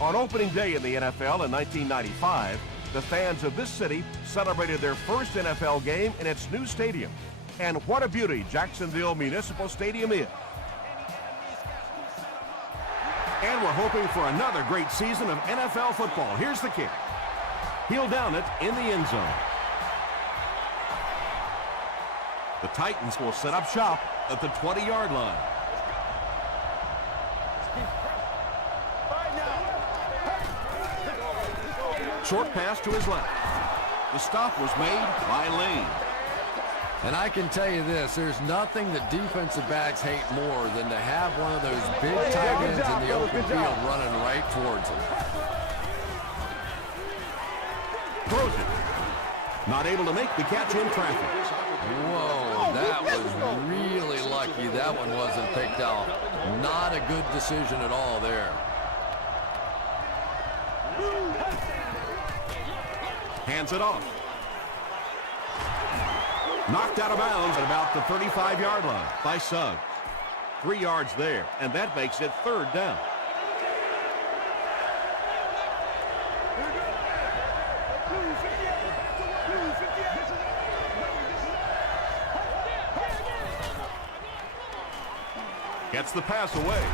On opening day in the NFL in 1995, the fans of this city celebrated their first NFL game in its new stadium. And what a beauty Jacksonville Municipal Stadium is. And we're hoping for another great season of NFL football. Here's the kick. He'll down it in the end zone. The Titans will set up shop at the 20-yard line. Short pass to his left. The stop was made by Lane. And I can tell you this, there's nothing that defensive backs hate more than to have one of those big tight ends in the open field running right towards him. Throws it. Not able to make the catch in traffic. Whoa, that was really lucky that one wasn't picked out. Not a good decision at all there. Hands it off. Knocked out of bounds at about the 35-yard line by Suggs. 3 yards there, and that makes it third down. Gets the pass away.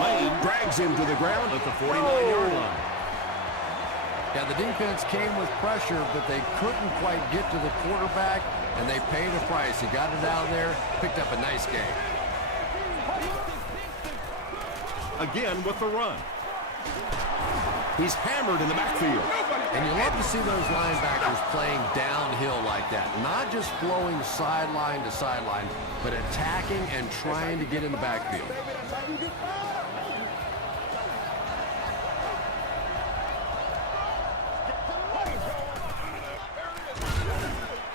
Lane drags him to the ground at the 49-yard line. Yeah, the defense came with pressure, but they couldn't quite get to the quarterback, and they paid a price. He got it out of there, picked up a nice game. Again with the run. He's hammered in the backfield. And you love to see those linebackers playing downhill like that. Not just flowing sideline to sideline, but attacking and trying to get in the backfield.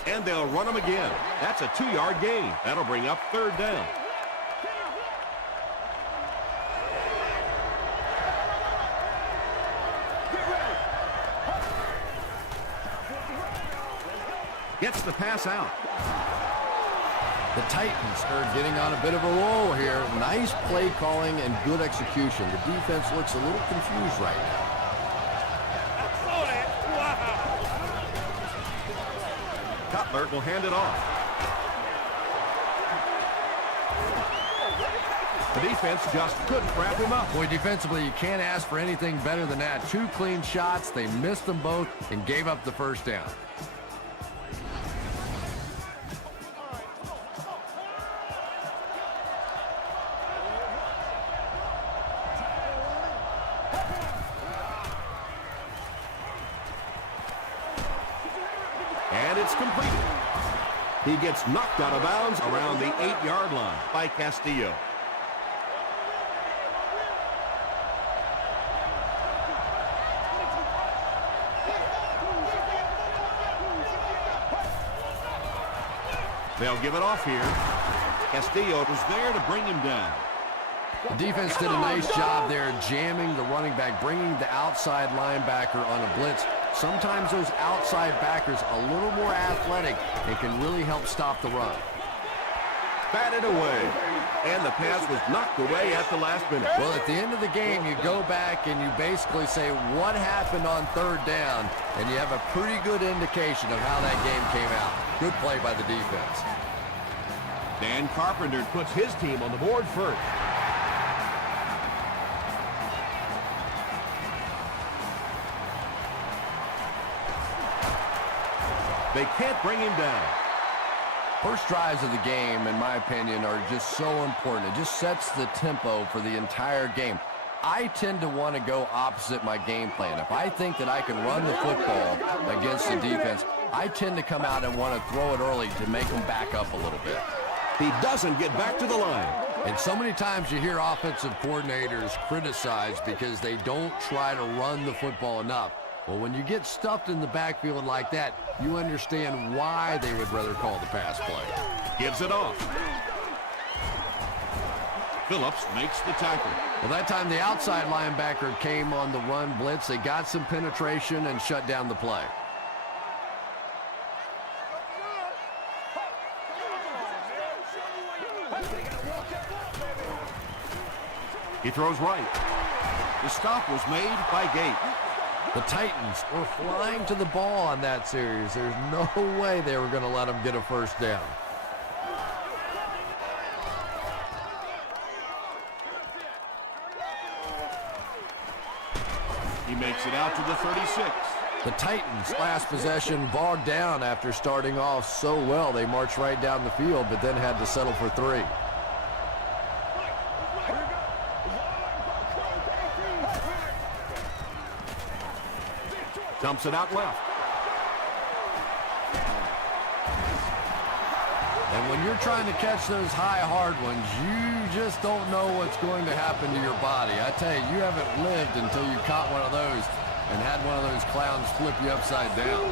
And they'll run him again. That's a 2-yard gain. That'll bring up third down. Gets the pass out. The Titans are getting on a bit of a roll here. Nice play calling and good execution. The defense looks a little confused right now. Cutler will hand it off. The defense just couldn't wrap him up. Boy, defensively, you can't ask for anything better than that. 2 clean shots. They missed them both and gave up the first down. And it's completed. He gets knocked out of bounds around the 8-yard line by Castillo. They'll give it off here. Castillo was there to bring him down. The defense did a nice job there jamming the running back, bringing the outside linebacker on a blitz. Sometimes those outside backers a little more athletic and can really help stop the run. Batted away. And the pass was knocked away at the last minute. Well, at the end of the game, you go back and you basically say what happened on third down, and you have a pretty good indication of how that game came out. Good play by the defense. Dan Carpenter puts his team on the board first. They can't bring him down. First drives of the game, in my opinion, are just so important. It just sets the tempo for the entire game. I tend to want to go opposite my game plan. If I think that I can run the football against the defense, I tend to come out and want to throw it early to make them back up a little bit. He doesn't get back to the line. And so many times you hear offensive coordinators criticized because they don't try to run the football enough. Well, when you get stuffed in the backfield like that, you understand why they would rather call the pass play. Gives it off. Phillips makes the tackle. Well, that time the outside linebacker came on the run blitz. They got some penetration and shut down the play. He throws right. The stop was made by Gate. The Titans were flying to the ball on that series. There's no way they were going to let them get a first down. He makes it out to the 36. The Titans' last possession bogged down after starting off so well. They marched right down the field, but then had to settle for 3. Dumps it out left. And when you're trying to catch those high, hard ones, you just don't know what's going to happen to your body. I tell you, you haven't lived until you caught one of those and had one of those clowns flip you upside down.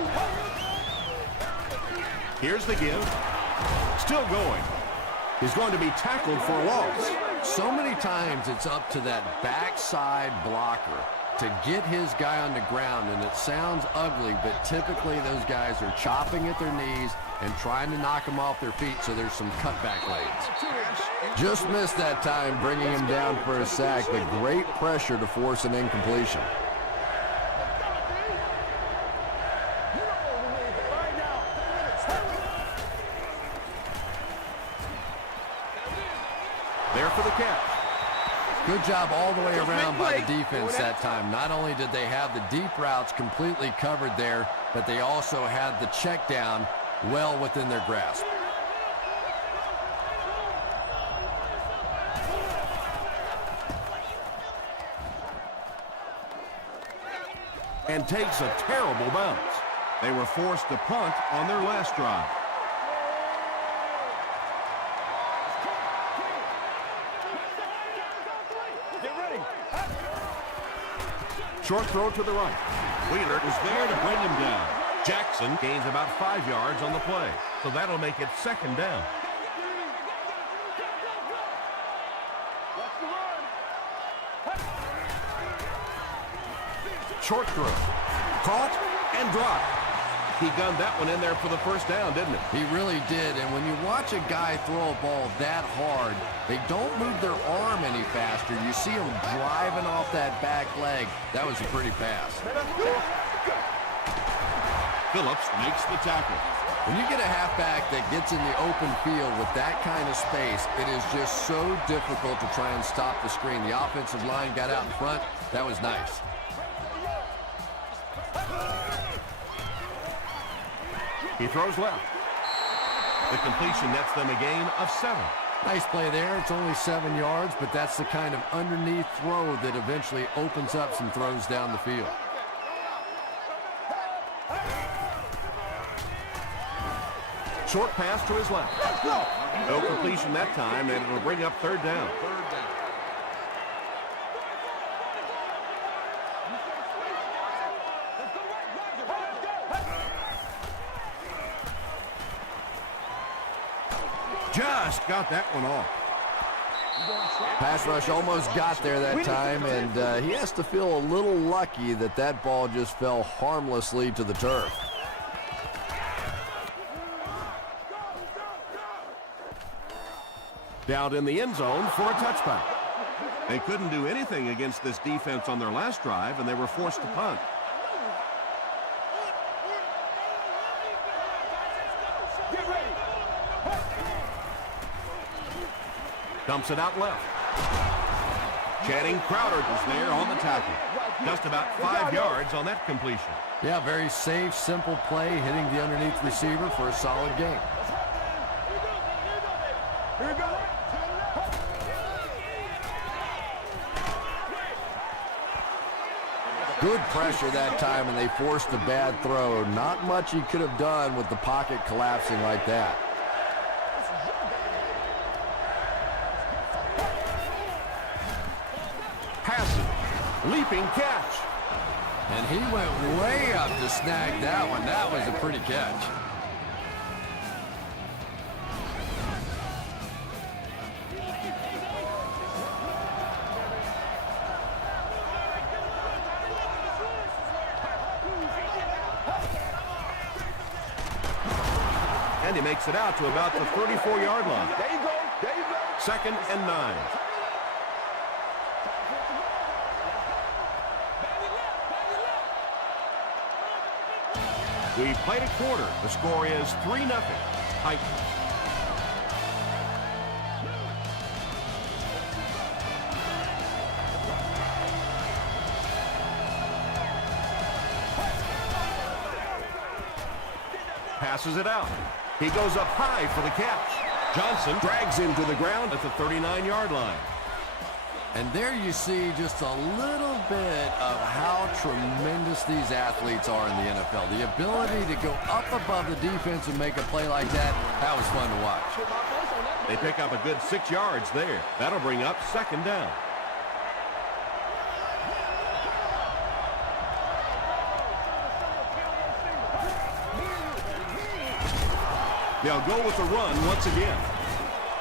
Here's the give. Still going. He's going to be tackled for a loss. So many times it's up to that backside blocker to get his guy on the ground, and it sounds ugly, but typically those guys are chopping at their knees and trying to knock them off their feet, so there's some cutback lanes. Just missed that time, bringing him down for a sack, but great pressure to force an incompletion. There for the catch. Good job all the way around by the defense that time. Not only did they have the deep routes completely covered there, but they also had the check down well within their grasp. And takes a terrible bounce. They were forced to punt on their last drive. Short throw to the right. Wheeler is there to bring him down. Jackson gains about 5 yards on the play, so that'll make it second down. Short throw. Caught and dropped. He gunned that one in there for the first down, didn't he? He really did, and when you watch a guy throw a ball that hard, they don't move their arm any faster. You see him driving off that back leg. That was a pretty pass. Phillips makes the tackle. When you get a halfback that gets in the open field with that kind of space, it is just so difficult to try and stop the screen. The offensive line got out in front. That was nice. He throws left. The completion nets them a gain of 7. Nice play there. It's only 7 yards, but that's the kind of underneath throw that eventually opens up some throws down the field. Short pass to his left. No completion that time, and it'll bring up third down. Just got that one off. Pass rush almost got there that time, and he has to feel a little lucky that that ball just fell harmlessly to the turf. Down in the end zone for a touchback. They couldn't do anything against this defense on their last drive, and they were forced to punt. Dumps it out left. Channing Crowder is there on the tackle. Just about 5 yards on that completion. Yeah, very safe, simple play, hitting the underneath receiver for a solid game. Good pressure that time, and they forced a bad throw. Not much he could have done with the pocket collapsing like that. Passing, leaping catch. And he went way up to snag that one. That was a pretty catch. And he makes it out to about the 34-yard line. There you go. There you go. 2nd and 9. We've played a quarter. The score is 3-0. Titans. Passes it out. He goes up high for the catch. Johnson drags him to the ground at the 39-yard line. And there you see just a little bit of how tremendous these athletes are in the NFL. The ability to go up above the defense and make a play like that was fun to watch. They pick up a good 6 yards there. That'll bring up 2nd down. They'll go with the run once again.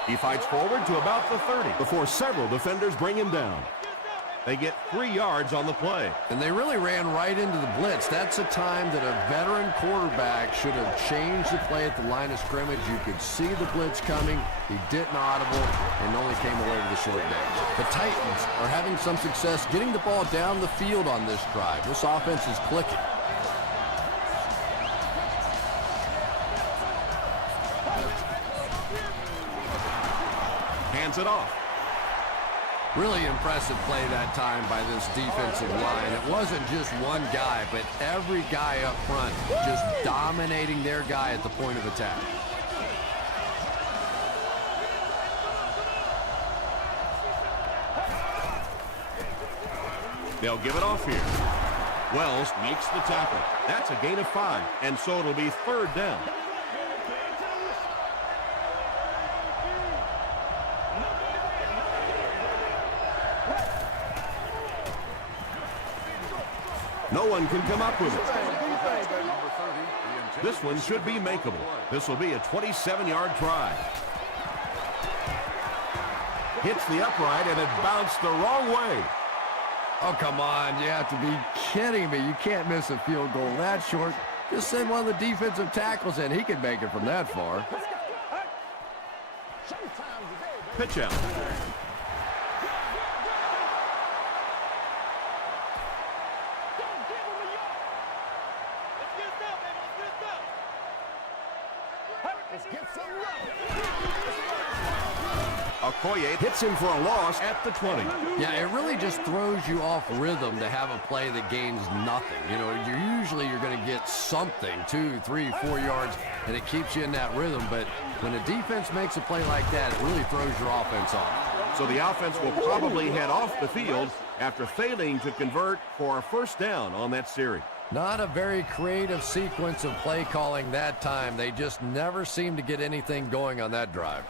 He fights forward to about the 30 before several defenders bring him down. They get 3 yards on the play. And they really ran right into the blitz. That's a time that a veteran quarterback should have changed the play at the line of scrimmage. You could see the blitz coming. He didn't audible and only came away with a short game. The Titans are having some success getting the ball down the field on this drive. This offense is clicking. Hands it off. Really impressive play that time by this defensive line. It wasn't just one guy, but every guy up front just dominating their guy at the point of attack. They'll give it off here. Wells makes the tackle. That's a gain of 5, and so it'll be 3rd down. No one can come up with it. This one should be makeable. This will be a 27-yard try. Hits the upright, and it bounced the wrong way. Oh, come on. You have to be kidding me. You can't miss a field goal that short. Just send one of the defensive tackles in. He can make it from that far. Pitch out. Okoye hits him for a loss at the 20. Yeah, it really just throws you off rhythm to have a play that gains nothing. You know, you're going to get something, 2, 3, 4 yards, and it keeps you in that rhythm. But when a defense makes a play like that, it really throws your offense off. So the offense will probably head off the field after failing to convert for a 1st down on that series. Not a very creative sequence of play calling that time. They just never seem to get anything going on that drive.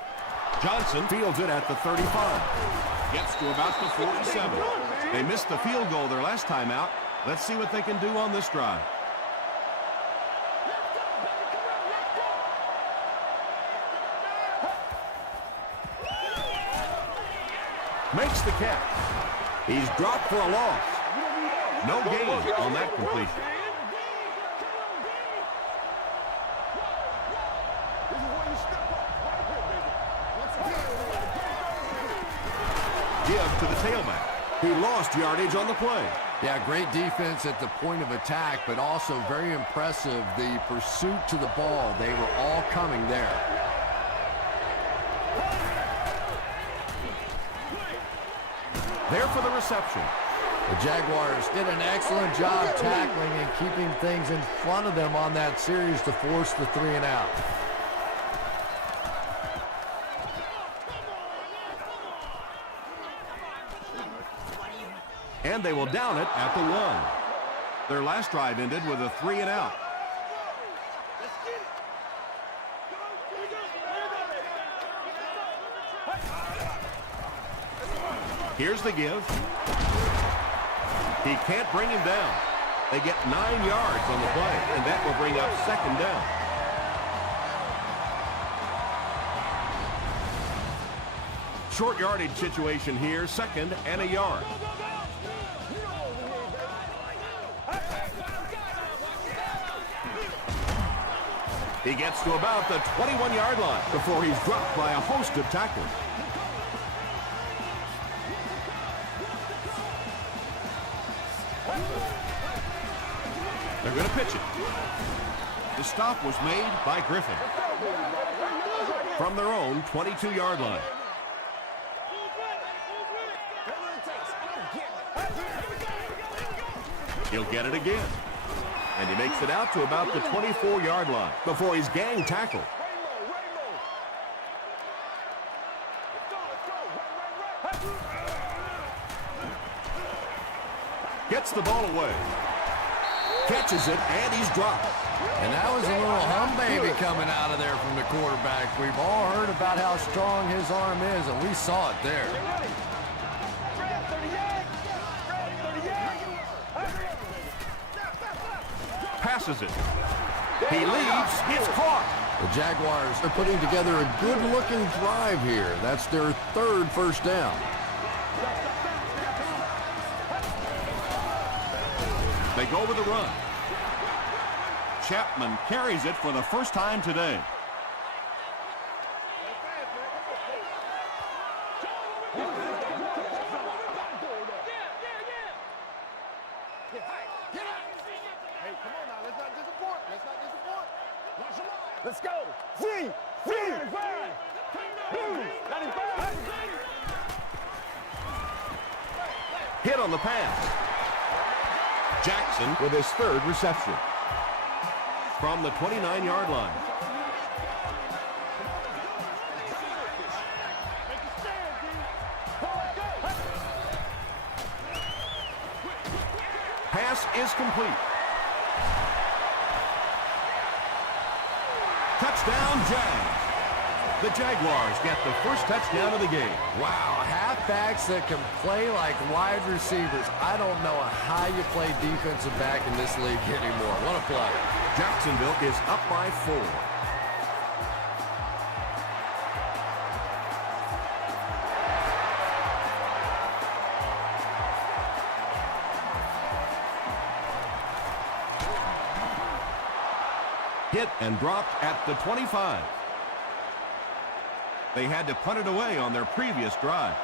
Johnson fields it at the 35. Gets to about the 47. They missed the field goal their last time out. Let's see what they can do on this drive. Makes the catch. He's dropped for a loss. No gain on that completion. Give to the tailback. He lost yardage on the play. Yeah, great defense at the point of attack, but also very impressive the pursuit to the ball. They were all coming there. There for the reception. The Jaguars did an excellent job tackling and keeping things in front of them on that series to force the 3-and-out. And they will down it at the 1. Their last drive ended with a 3-and-out. Here's the give. He can't bring him down. They get 9 yards on the play, and that will bring up 2nd down. Short yardage situation here, 2nd and a yard. He gets to about the 21-yard line before he's dropped by a host of tacklers. They're going to pitch it. The stop was made by Griffin from their own 22-yard line. He'll get it again. And he makes it out to about the 24-yard line before he's gang tackled. Gets the ball away. Catches it, and he's dropped. And that was a little hum baby coming out of there from the quarterback. We've all heard about how strong his arm is, and we saw it there. Passes it. He leads. It's caught. The Jaguars are putting together a good-looking drive here. That's their third first down. They go with a run. Chapman carries it for the first time today. Let's go. Hit on the pass. Jackson with his third reception from the 29-yard line. Pass is complete. Touchdown, Jags. The Jaguars get the first touchdown of the game. Wow, halfbacks that can play like wide receivers. I don't know how you play defensive back in this league anymore. What a play. Jacksonville is up by 4. Hit and dropped at the 25. They had to punt it away on their previous drive.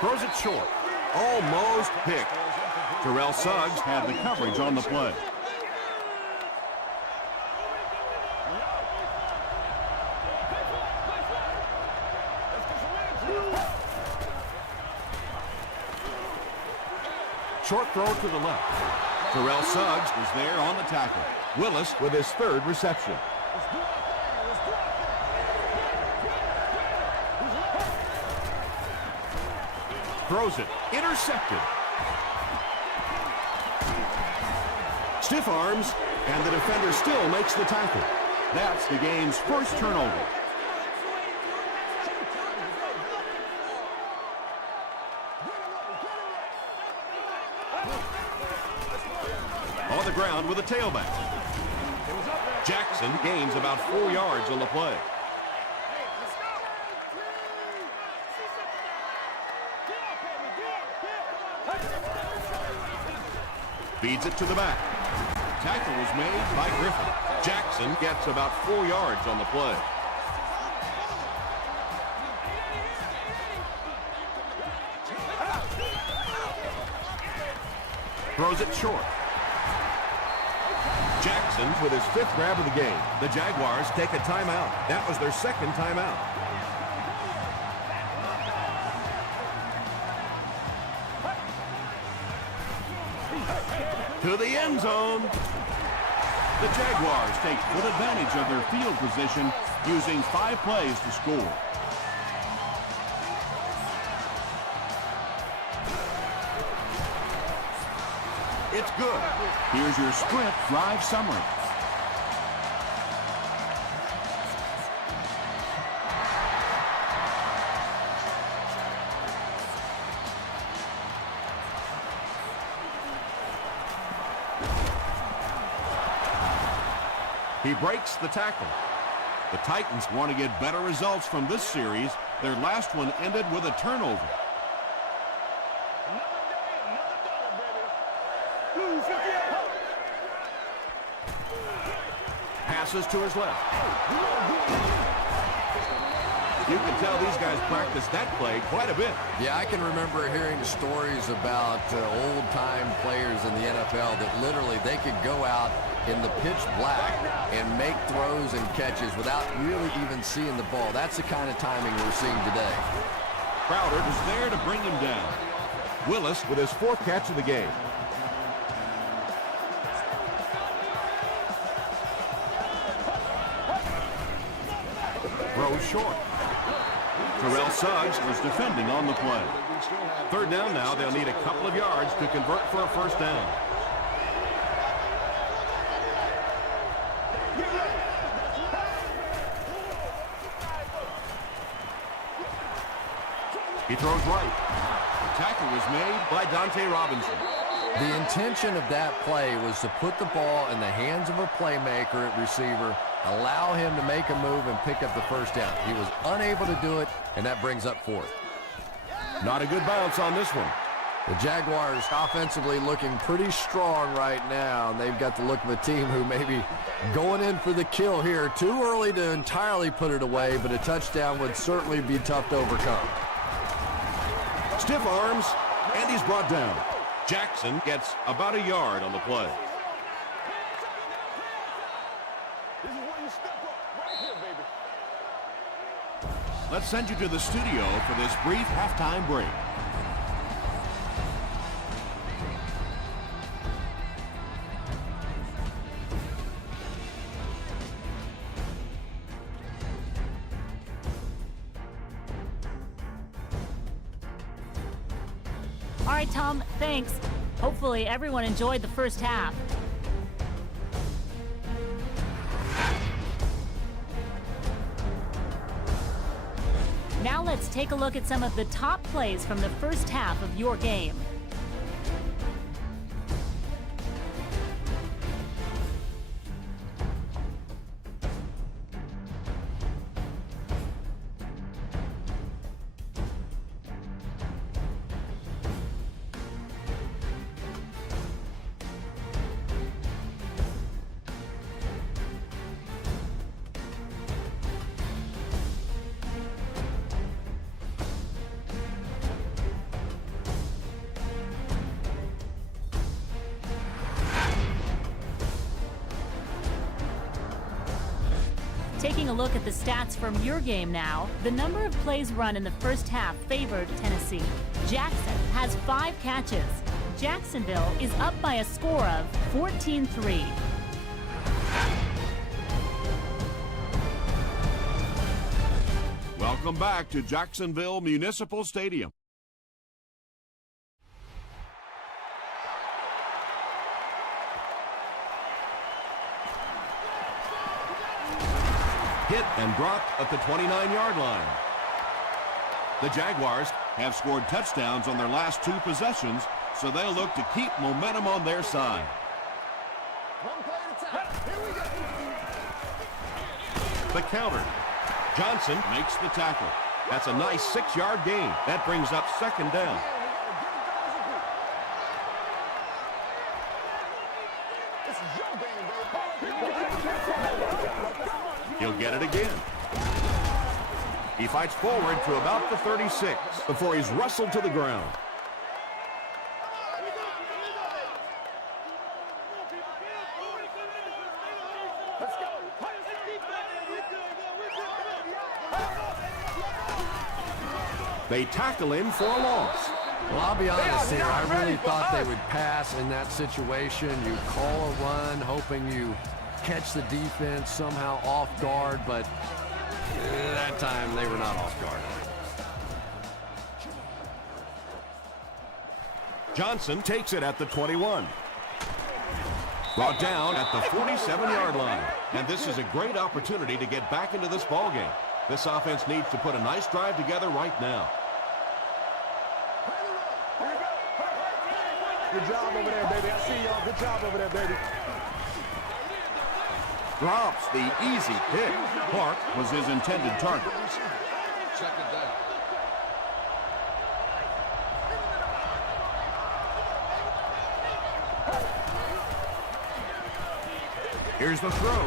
Throws it short. Almost picked. Terrell Suggs had the coverage on the play. Short throw to the left. Terrell Suggs is there on the tackle. Willis with his third reception. Throws it. Intercepted. Stiff arms, and the defender still makes the tackle. That's the game's first turnover. On the ground with a tailback. Jackson gains about 4 yards on the play. Feeds it to the back. Tackle was made by Griffin. Jackson gets about 4 yards on the play. Throws it short. Jackson with his 5th grab of the game. The Jaguars take a timeout. That was their second timeout. To the end zone. The Jaguars take full advantage of their field position using 5 plays to score. It's good. Here's your sprint drive summary. He breaks the tackle. The Titans want to get better results from this series. Their last one ended with a turnover. Passes to his left. You can tell these guys practice that play quite a bit. Yeah, I can remember hearing stories about old-time players in the NFL that literally they could go out in the pitch black and make throws and catches without really even seeing the ball. That's the kind of timing we're seeing today. Crowder is there to bring him down. Willis with his 4th catch of the game. Throw short. Terrell Suggs was defending on the play. 3rd down now. They'll need a couple of yards to convert for a 1st down. He throws right. The tackle was made by Dante Robinson. The intention of that play was to put the ball in the hands of a playmaker at receiver, allow him to make a move and pick up the 1st down. He was unable to do it, and that brings up 4th. Not a good bounce on this one. The Jaguars offensively looking pretty strong right now, and they've got the look of a team who may be going in for the kill here. Too early to entirely put it away, but a touchdown would certainly be tough to overcome. Stiff arms, and he's brought down. Jackson gets about a yard on the play. Let's send you to the studio for this brief halftime break. All right, Tom, thanks. Hopefully everyone enjoyed the first half. Now let's take a look at some of the top plays from the first half of your game. Taking a look at the stats from your game now, the number of plays run in the first half favored Tennessee. Jackson has 5 catches. Jacksonville is up by a score of 14-3. Welcome back to Jacksonville Municipal Stadium. Hit and dropped at the 29-yard line. The Jaguars have scored touchdowns on their last 2 possessions, so they'll look to keep momentum on their side. One play at a time. Here we go. The counter. Johnson makes the tackle. That's a nice 6-yard gain. That brings up 2nd down. He'll get it again. He fights forward to about the 36 before he's wrestled to the ground. They tackle him for a loss. Well, I'll be honest here. I really thought they would pass in that situation. You call a run, hoping you catch the defense somehow off guard, but that time they were not off guard. Johnson takes it at the 21. Brought down at the 47-yard line. And this is a great opportunity to get back into this ballgame. This offense needs to put a nice drive together right now. Good job over there, baby. I see y'all. Good job over there, baby. Drops the easy pick. Clark was his intended target. Second down. Here's the throw.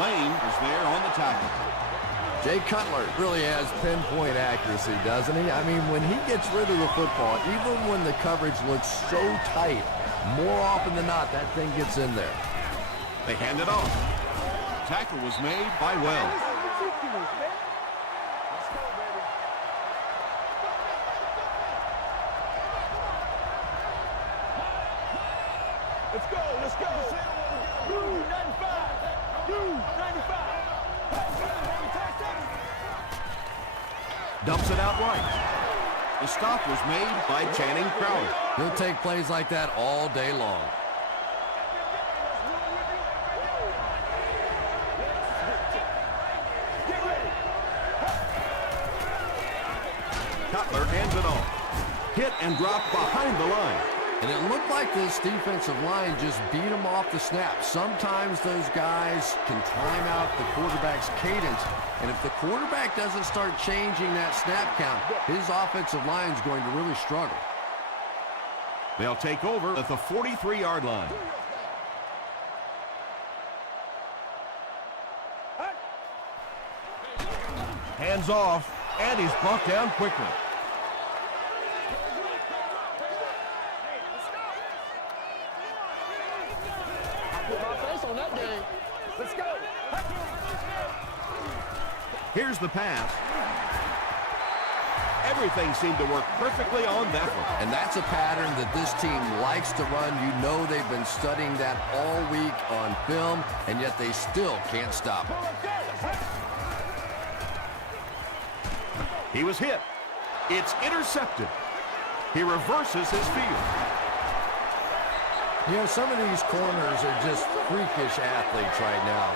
Lane is there on the tackle. Jay Cutler really has pinpoint accuracy, doesn't he? I mean, when he gets rid of the football, even when the coverage looks so tight, more often than not, that thing gets in there. They hand it off. Tackle was made by Wells. Let's go, let's go. You 95. You 95. Dumps it out right. The stop was made by Channing Crowder. He'll take plays like that all day long. Cutler hands it off. Hit and drop behind the line. And it looked like this defensive line just beat him off the snap. Sometimes those guys can time out the quarterback's cadence, and if the quarterback doesn't start changing that snap count, his offensive line is going to really struggle. They'll take over at the 43-yard line. Hands off, and he's brought down quickly. Let's go. Here's the pass. Everything seemed to work perfectly on that one. And that's a pattern that this team likes to run. You know they've been studying that all week on film, and yet they still can't stop it. He was hit. It's intercepted. He reverses his field. You know, some of these corners are just freakish athletes right now.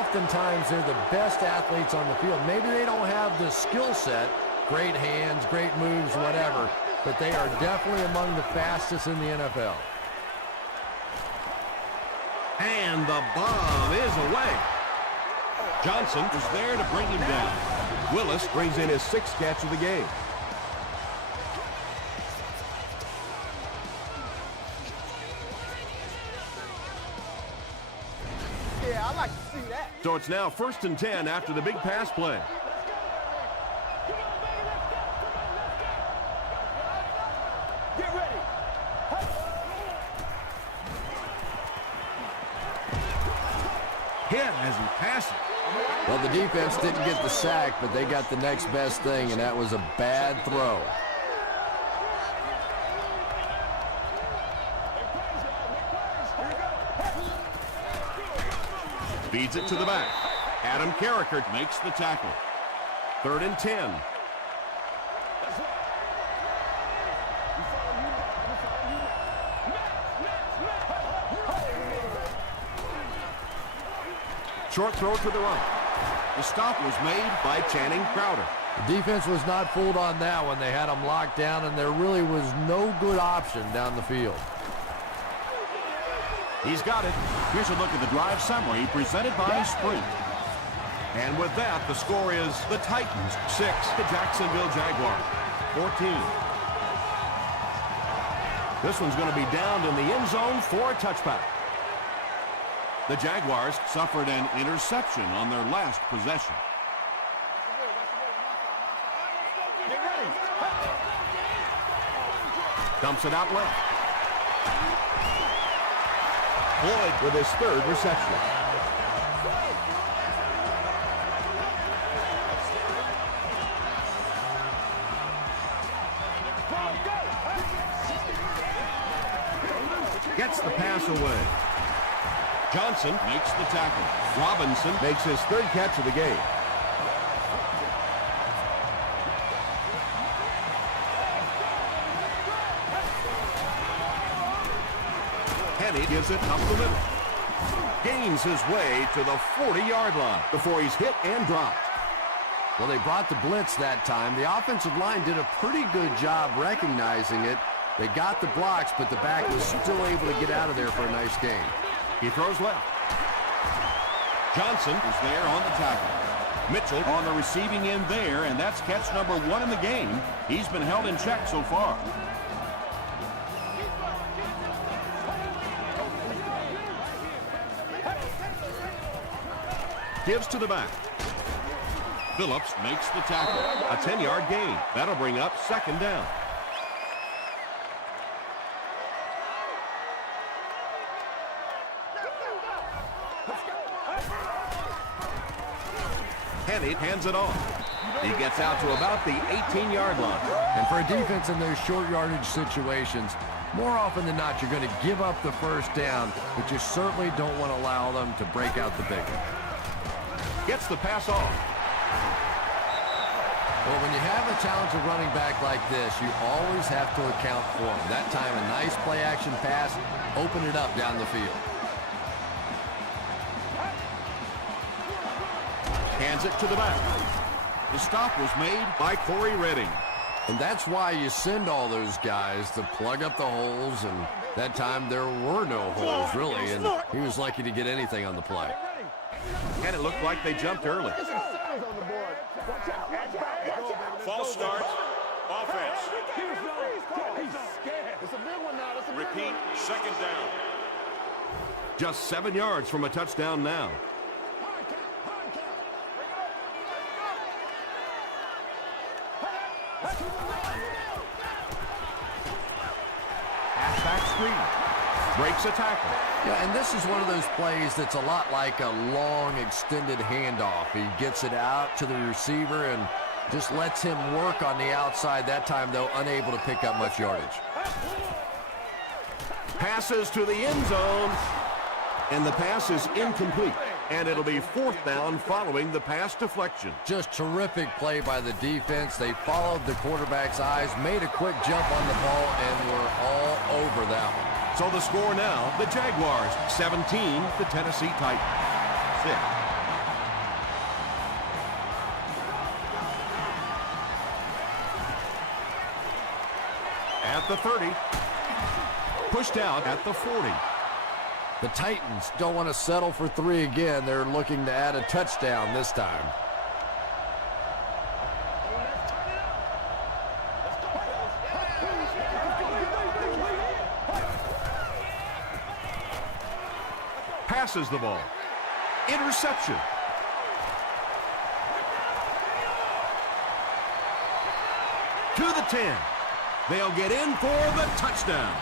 Oftentimes, they're the best athletes on the field. Maybe they don't have the skill set, great hands, great moves, whatever, but they are definitely among the fastest in the NFL. And the bomb is away. Johnson was there to bring him down. Willis brings in his 6th catch of the game. Yeah, I like to see that. So it's now 1st and 10 after the big pass play. Get ready. Hit as he passes. Well, the defense didn't get the sack, but they got the next best thing, and that was a bad throw. Feeds it to the back. Adam Carricker makes the tackle. 3rd and 10. Short throw to the right. The stop was made by Channing Crowder. The defense was not fooled on that one. They had them locked down, and there really was no good option down the field. He's got it. Here's a look at the drive summary presented by Sprint. And with that, the score is the Titans 6, the Jacksonville Jaguars 14. This one's going to be downed in the end zone for a touchback. The Jaguars suffered an interception on their last possession. Dumps it out left. Boyd with his 3rd reception. Gets the pass away. Johnson makes the tackle. Robinson makes his 3rd catch of the game. Kenny gives it up the middle. Gains his way to the 40-yard line before he's hit and dropped. Well, they brought the blitz that time. The offensive line did a pretty good job recognizing it. They got the blocks, but the back was still able to get out of there for a nice gain. He throws left. Johnson is there on the tackle. Mitchell on the receiving end there, and that's catch number 1 in the game. He's been held in check so far. Gives to the back. Phillips makes the tackle. A 10-yard gain. That'll bring up second down. Henny hands it off. He gets out to about the 18-yard line. And for a defense in those short yardage situations, more often than not, you're going to give up the first down, but you certainly don't want to allow them to break out the big one. Gets the pass off. Well, when you have a talented running back like this, you always have to account for him. That time, a nice play-action pass, open it up down the field. Hands it to the back. The stop was made by Corey Redding. And that's why you send all those guys to plug up the holes, and that time there were no holes, really, and he was lucky to get anything on the play. And it looked like they jumped early. False start. Offense. Repeat. Second down. Just 7 yards from a touchdown now. Halfback screen. Breaks a tackle. Yeah, and this is one of those plays that's a lot like a long extended handoff. He gets it out to the receiver and just lets him work on the outside. That time, though, unable to pick up much yardage. Passes to the end zone. And the pass is incomplete. And it'll be fourth down following the pass deflection. Just terrific play by the defense. They followed the quarterback's eyes, made a quick jump on the ball, and were all over that one. So the score now, the Jaguars 17, the Tennessee Titans 6. At the 30. Pushed out at the 40. The Titans don't want to settle for 3 again. They're looking to add a touchdown this time. Passes the ball. Interception. To the 10. They'll get in for the touchdown.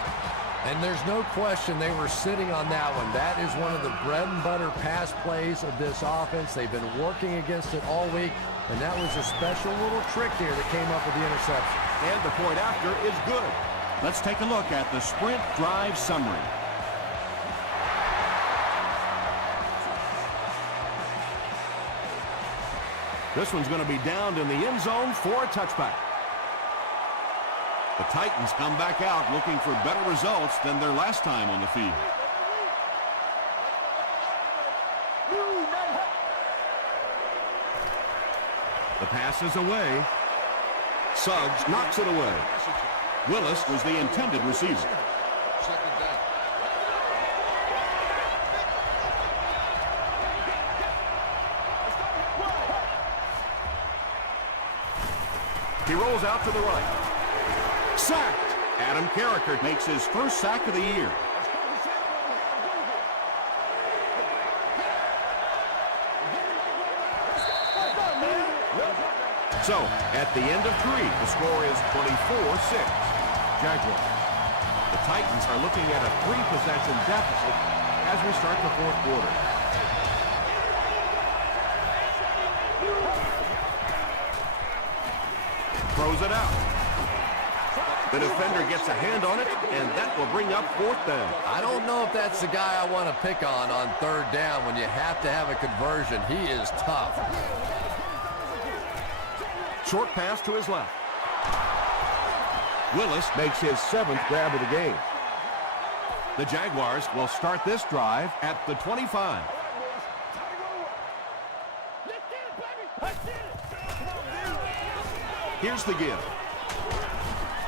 And there's no question they were sitting on that one. That is one of the bread and butter pass plays of this offense. They've been working against it all week, and that was a special little trick there that came up with the interception. And the point after is good. Let's take a look at the sprint drive summary. This one's going to be downed in the end zone for a touchback. The Titans come back out looking for better results than their last time on the field. The pass is away. Suggs knocks it away. Willis was the intended receiver. He rolls out to the right. Sacked. Adam Carricker makes his first sack of the year. So, at the end of 3, the score is 24-6. Jaguars. The Titans are looking at a 3-possession deficit as we start the fourth quarter. Throws it out. The defender gets a hand on it, and that will bring up fourth down. I don't know if that's the guy I want to pick on third down when you have to have a conversion. He is tough. Short pass to his left. Willis makes his 7th grab of the game. The Jaguars will start this drive at the 25. Here's the give.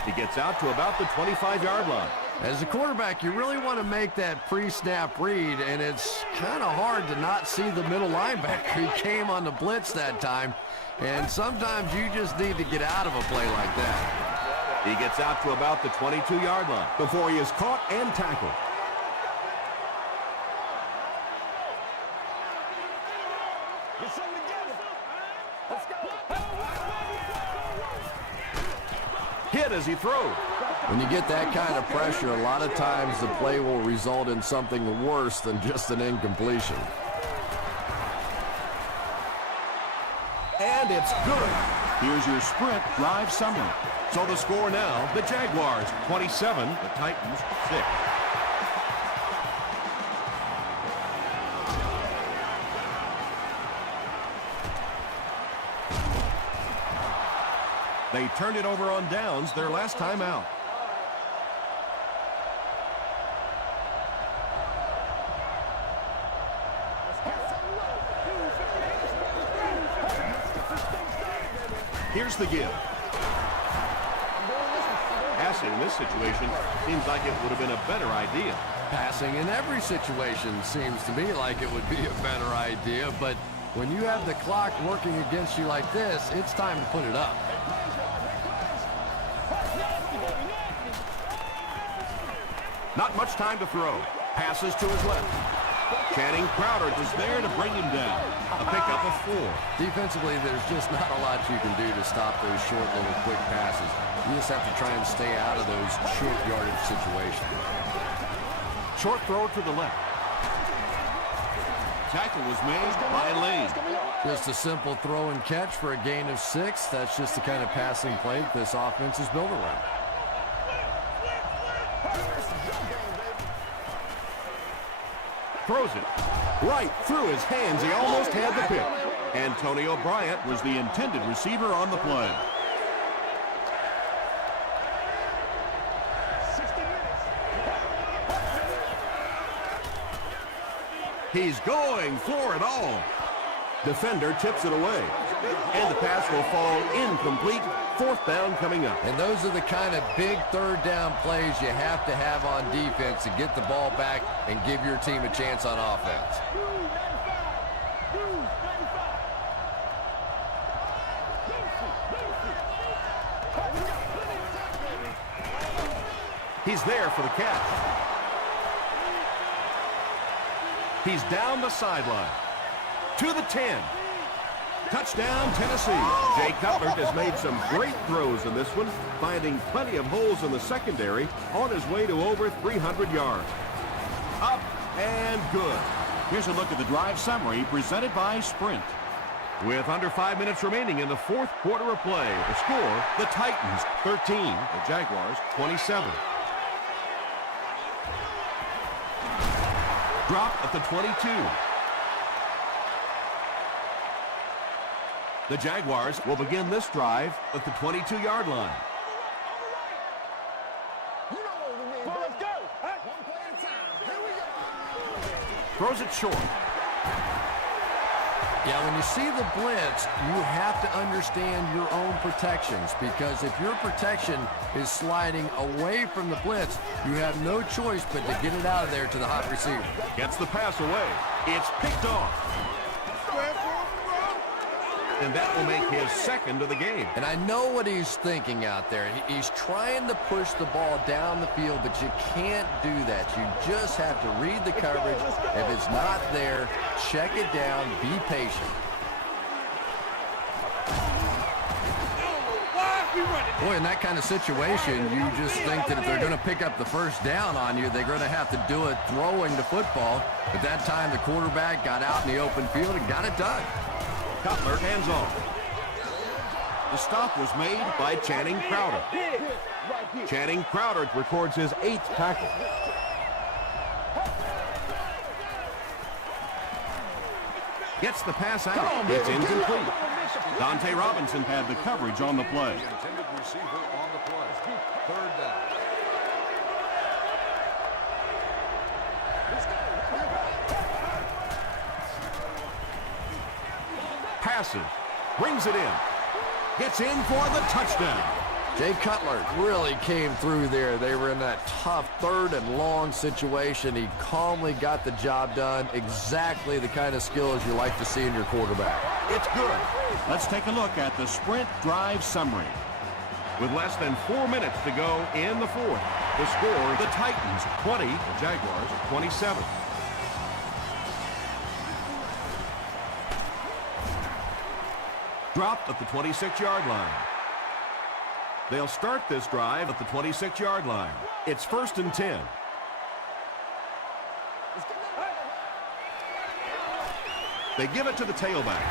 He gets out to about the 25-yard line. As a quarterback, you really want to make that pre-snap read, and it's kind of hard to not see the middle linebacker. He came on the blitz that time, and sometimes you just need to get out of a play like that. He gets out to about the 22-yard line before he is caught and tackled. Hit as he throws. When you get that kind of pressure, a lot of times the play will result in something worse than just an incompletion. And it's good. Here's your sprint drive summary. So the score now, the Jaguars 27, the Titans 6. They turned it over on downs their last time out. Here's the give. Passing in this situation seems like it would have been a better idea. Passing in every situation seems to me like it would be a better idea, but when you have the clock working against you like this, it's time to put it up. Not much time to throw. Passes to his left. Channing Crowder is there to bring him down. A pickup of 4. Defensively, there's just not a lot you can do to stop those short little quick passes. You just have to try and stay out of those short yardage situations. Short throw to the left. Tackle was made by Lane. Just a simple throw and catch for a gain of 6. That's just the kind of passing play that this offense is built around. Throws it right through his hands. He almost had the pick. Antonio Bryant was the intended receiver on the play. He's going for it all. Defender tips it away. And the pass will fall incomplete. 4th down coming up. And those are the kind of big third down plays you have to have on defense to get the ball back and give your team a chance on offense. He's there for the catch. He's down the sideline. To the 10. Touchdown, Tennessee. Jay Cutler has made some great throws in this one, finding plenty of holes in the secondary on his way to over 300 yards. Up and good. Here's a look at the drive summary presented by Sprint. With under 5 minutes remaining in the 4th quarter of play, the score, the Titans 13, the Jaguars 27. Drop at the 22. The Jaguars will begin this drive at the 22-yard line. Throws it short. Yeah, when you see the blitz, you have to understand your own protections, because if your protection is sliding away from the blitz, you have no choice but to get it out of there to the hot receiver. Gets the pass away. It's picked off. And that will make his 2nd of the game. And I know what he's thinking out there. He's trying to push the ball down the field, but you can't do that. You just have to read the coverage. If it's not there, check it down, be patient. Boy, in that kind of situation, you just think that if they're going to pick up the first down on you, they're going to have to do it throwing the football. At that time, the quarterback got out in the open field and got it done. Cutler hands off. The stop was made by Channing Crowder. Channing Crowder records his 8th tackle. Gets the pass out. It's incomplete. Dante Robinson had the coverage on the play. Intended receiver on the play. 3rd down. Passes. Brings it in. Gets in for the touchdown. Jay Cutler really came through there. They were in that tough 3rd and long situation. He calmly got the job done. Exactly the kind of skills you like to see in your quarterback. It's good. Let's take a look at the sprint drive summary. With less than 4 minutes to go in the 4th, the score, the Titans 20, the Jaguars 27. Dropped at the 26-yard line. They'll start this drive at the 26-yard line. It's 1st and 10. They give it to the tailback.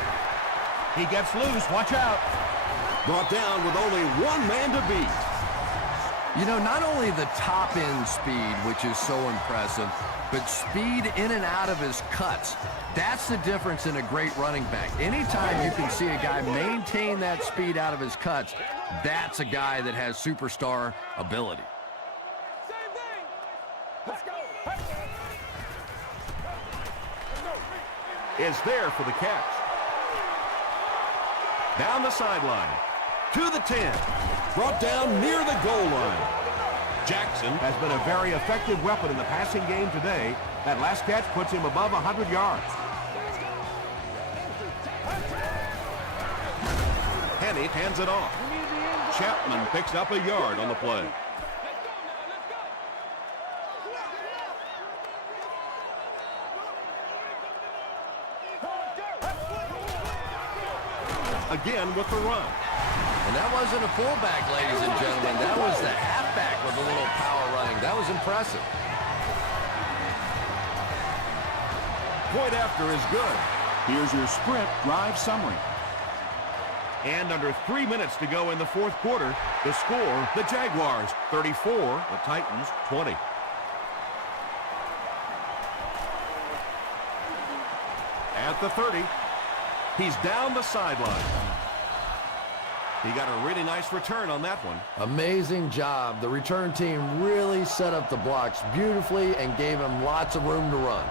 He gets loose. Watch out. Brought down with only one man to beat. You know, not only the top end speed, which is so impressive, but speed in and out of his cuts. That's the difference in a great running back. Anytime you can see a guy maintain that speed out of his cuts, that's a guy that has superstar ability. Same thing. Let's go. Hey. Is there for the catch. Down the sideline. To the 10. Brought down near the goal line. Jackson has been a very effective weapon in the passing game today. That last catch puts him above 100 yards. Henny hands it off. Chapman picks up a yard on the play. Again with the run. And that wasn't a fullback, ladies and gentlemen. That was the halfback with a little power running. That was impressive. Point after is good. Here's your sprint drive summary. And under 3 minutes to go in the fourth quarter, the score, the Jaguars 34, the Titans 20. At the 30, he's down the sideline. He got a really nice return on that one. Amazing job. The return team really set up the blocks beautifully and gave him lots of room to run.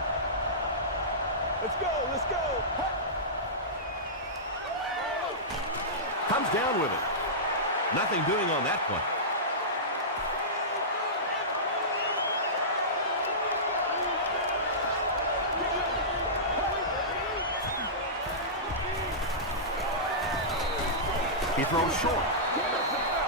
Let's go. Let's go. Hey. Comes down with it. Nothing doing on that play. He throws short.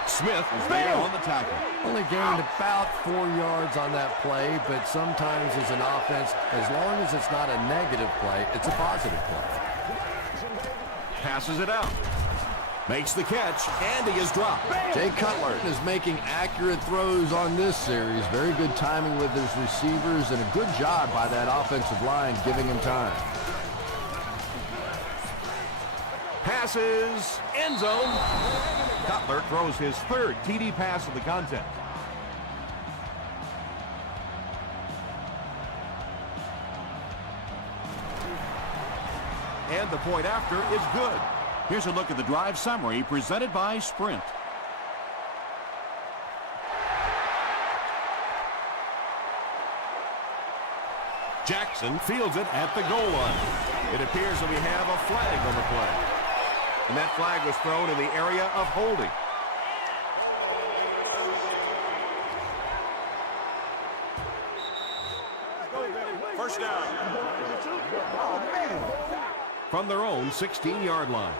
Smith is there on the tackle. Only gained about 4 yards on that play, but sometimes as an offense, as long as it's not a negative play, it's a positive play. Passes it out. Makes the catch, and he is dropped. Jay Cutler is making accurate throws on this series. Very good timing with his receivers, and a good job by that offensive line giving him time. Passes, end zone. Cutler throws his third TD pass of the contest. And the point after is good. Here's a look at the drive summary presented by Sprint. Jackson fields it at the goal line. It appears that we have a flag on the play. And that flag was thrown in the area of holding. First down. From their own 16-yard line.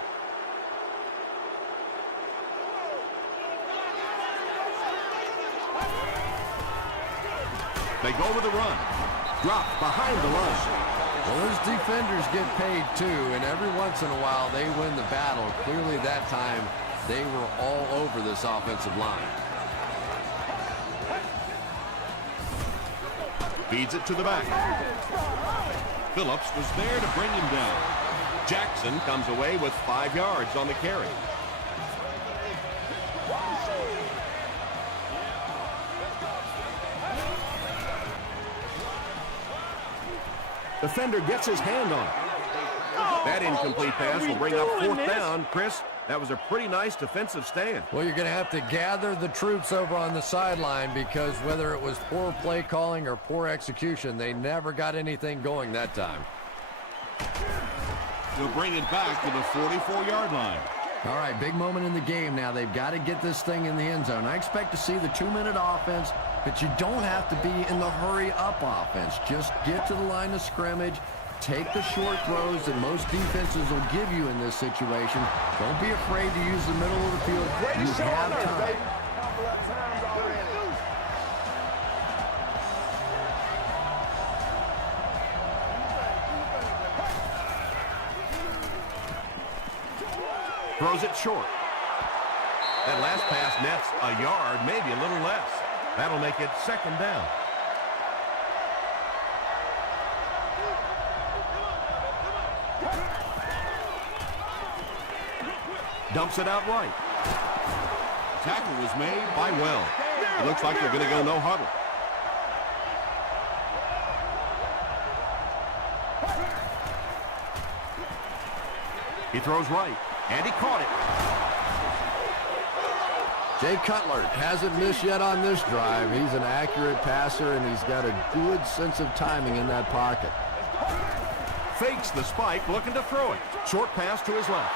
They go with the run. Drop behind the line. Well, those defenders get paid too, and every once in a while they win the battle. Clearly that time they were all over this offensive line. Feeds it to the back. Phillips was there to bring him down. Jackson comes away with 5 yards on the carry. Defender gets his hand on it. That incomplete pass will bring up 4th down. Chris, that was a pretty nice defensive stand. Well, you're going to have to gather the troops over on the sideline because whether it was poor play calling or poor execution, they never got anything going that time. He'll bring it back to the 44-yard line. All right, big moment in the game now. They've got to get this thing in the end zone. I expect to see the 2-minute offense, but you don't have to be in the hurry-up offense. Just get to the line of scrimmage, take the short throws that most defenses will give you in this situation. Don't be afraid to use the middle of the field. You have time. Throws it short. That last pass nets a yard, maybe a little less. That'll make it second down. Dumps it out right. Tackle was made by Well. It looks like they're going to go no huddle. He throws right, and he caught it. Jay Cutler hasn't missed yet on this drive. He's an accurate passer, and he's got a good sense of timing in that pocket. Fakes the spike, looking to throw it. Short pass to his left.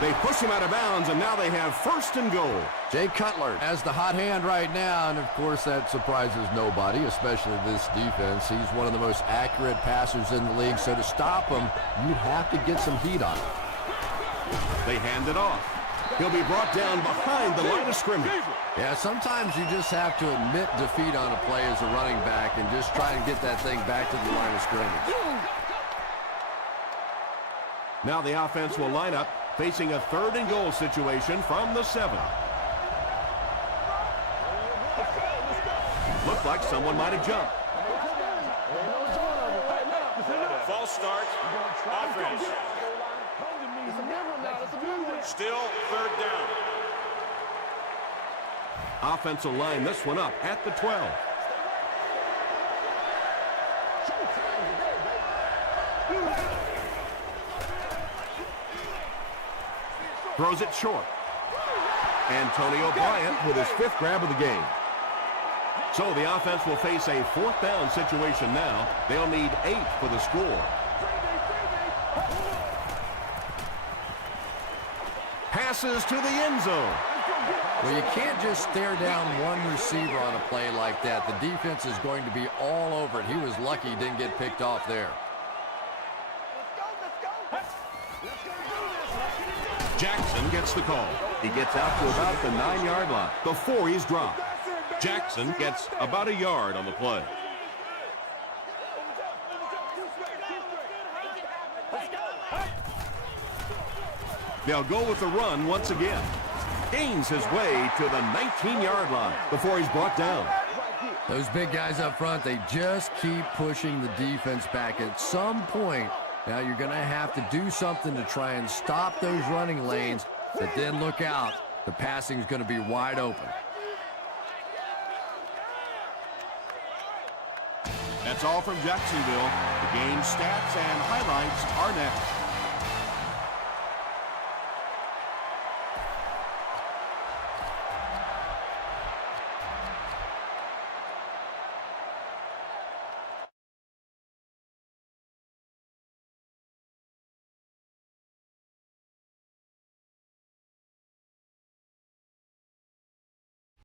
They push him out of bounds, and now they have first and goal. Jay Cutler has the hot hand right now, and of course that surprises nobody, especially this defense. He's one of the most accurate passers in the league, so to stop him, you have to get some heat on him. They hand it off. He'll be brought down behind the line of scrimmage. Yeah, sometimes you just have to admit defeat on a play as a running back and just try and get that thing back to the line of scrimmage. Now the offense will line up, facing a third and goal situation from the 7. Looked like someone might have jumped. False start. Offense. Still third down. Offense will line this one up at the 12. Throws it short. Antonio Bryant with his 5th grab of the game. So the offense will face a 4th down situation now. They'll need 8 for the score. Passes to the end zone. Well, you can't just stare down one receiver on a play like that. The defense is going to be all over it. He was lucky he didn't get picked off there. Jackson gets the call. He gets out to about the 9-yard line before he's dropped. Jackson gets about a yard on the play. They'll go with the run once again. Gains his way to the 19-yard line before he's brought down. Those big guys up front, they just keep pushing the defense back. At some point, now you're going to have to do something to try and stop those running lanes, but then look out. The passing is going to be wide open. That's all from Jacksonville. The game stats and highlights are next.